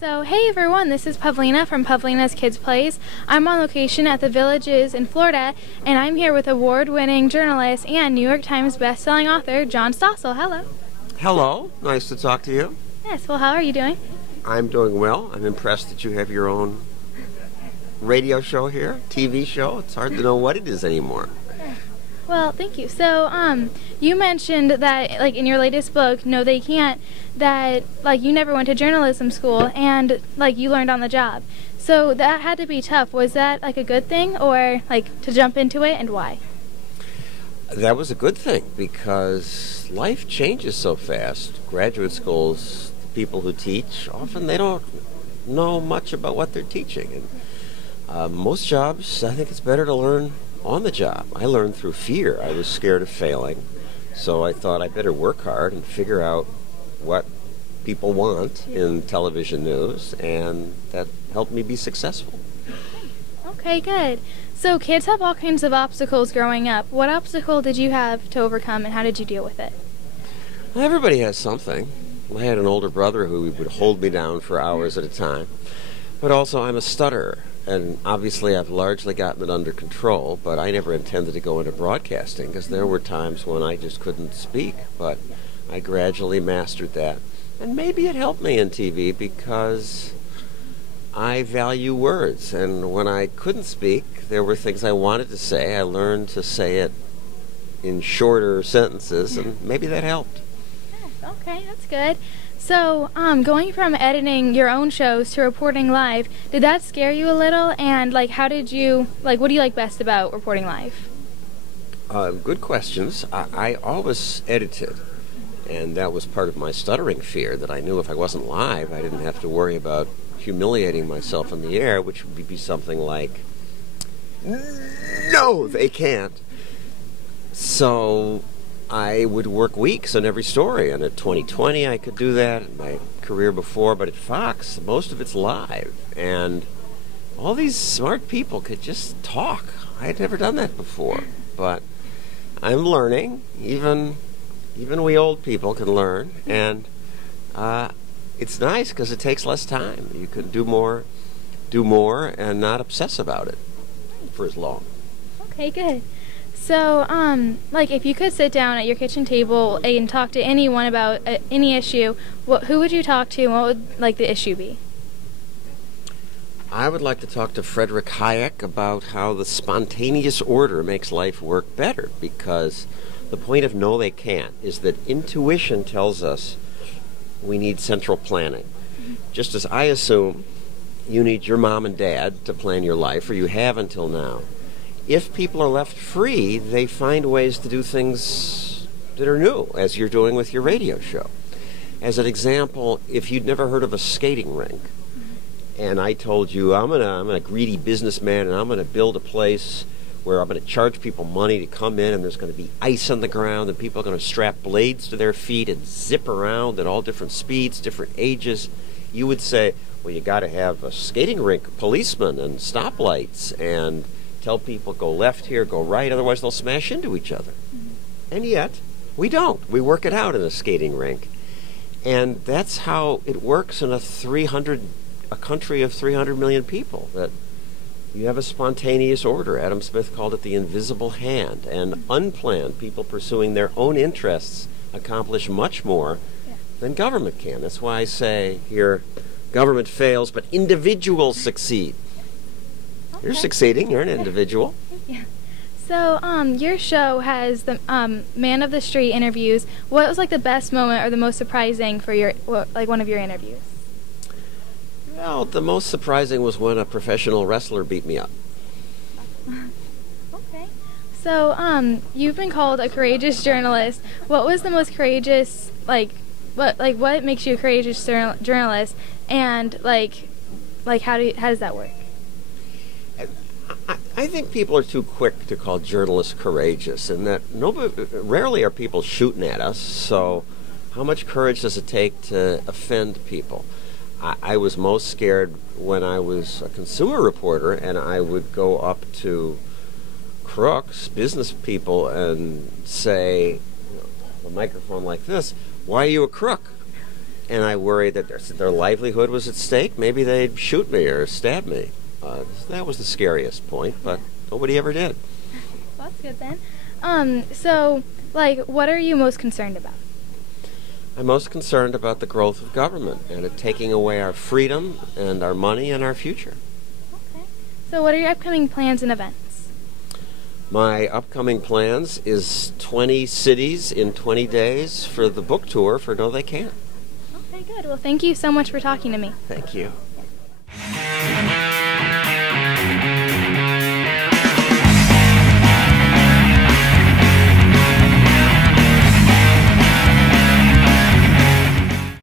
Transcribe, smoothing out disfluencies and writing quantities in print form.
So, hey everyone, this is Pavlina from Pavlina's Kidz Plays. I'm on location at the Villages in Florida, and I'm here with award-winning journalist and New York Times bestselling author, John Stossel. Hello. Hello. Nice to talk to you. Yes, well, how are you doing? I'm doing well. I'm impressed that you have your own radio show here, TV show. It's hard to know what it is anymore. Well, thank you. So, you mentioned that, like, in your latest book, No They Can't, that, like, you never went to journalism school and, like, you learned on the job. So that had to be tough. Was that, like, a good thing or, like, to jump into it, and why? That was a good thing because life changes so fast. Graduate schools, the people who teach, often they don't know much about what they're teaching. And most jobs, I think it's better to learn on the job. I learned through fear. I was scared of failing, so I thought I better work hard and figure out what people want in television news, and that helped me be successful. Okay, good. So kids have all kinds of obstacles growing up. What obstacle did you have to overcome, and how did you deal with it? Everybody has something. I had an older brother who would hold me down for hours at a time, but also I'm a stutterer. And obviously I've largely gotten it under control, but I never intended to go into broadcasting because there were times when I just couldn't speak, but I gradually mastered that. And maybe it helped me in TV because I value words, and when I couldn't speak, there were things I wanted to say. I learned to say it in shorter sentences, and maybe that helped. Yes, okay, that's good. So, going from editing your own shows to reporting live, did that scare you a little? And, like, how did you, like, what do you like best about reporting live? Good questions. I always edited, and that was part of my stuttering fear, that I knew if I wasn't live, I didn't have to worry about humiliating myself in the air, which would be something like, no, they can't. So I would work weeks on every story, and at 2020 I could do that, in my career before, but at Fox, most of it's live, and all these smart people could just talk. I had never done that before, but I'm learning. Even we old people can learn, and it's nice because it takes less time. You can do more, and not obsess about it for as long. Okay, good. So, like, if you could sit down at your kitchen table and talk to anyone about any issue, who would you talk to, and what would, like, the issue be? I would like to talk to Frederick Hayek about how the spontaneous order makes life work better, because the point of No They Can't is that intuition tells us we need central planning. Just as I assume you need your mom and dad to plan your life, or you have until now. If people are left free, they find ways to do things that are new, as you're doing with your radio show. As an example, if you'd never heard of a skating rink, and I told you, I'm a greedy businessman, and I'm going to build a place where I'm going to charge people money to come in, and there's going to be ice on the ground, and people are going to strap blades to their feet and zip around at all different speeds, different ages, you would say, well, you got to have a skating rink, policemen, and stoplights, and tell people go left here, go right, otherwise they'll smash into each other. And yet, we don't. We work it out in a skating rink. And that's how it works in a country of 300 million people, that you have a spontaneous order. Adam Smith called it the invisible hand. And unplanned people pursuing their own interests accomplish much more than government can. That's why I say here, government fails, but individuals succeed. You're succeeding. You're an individual. Yeah. So, your show has the Man of the Street interviews. What was, like, the best moment or the most surprising for your, like, one of your interviews? Well, the most surprising was when a professional wrestler beat me up. Okay. So, you've been called a courageous journalist. What was the most courageous, what makes you a courageous journalist, and how does that work? I think people are too quick to call journalists courageous, and that rarely are people shooting at us, so how much courage does it take to offend people? I was most scared when I was a consumer reporter, and I would go up to crooks, business people, and say, a microphone like this, why are you a crook? and I worried that their livelihood was at stake. Maybe they'd shoot me or stab me. That was the scariest point, but nobody ever did. Well, that's good then. So, like, what are you most concerned about? I'm most concerned about the growth of government and it taking away our freedom and our money and our future. Okay. So what are your upcoming plans and events? My upcoming plans is 20 cities in 20 days for the book tour for No They Can't. Okay, good. Well, thank you so much for talking to me. Thank you.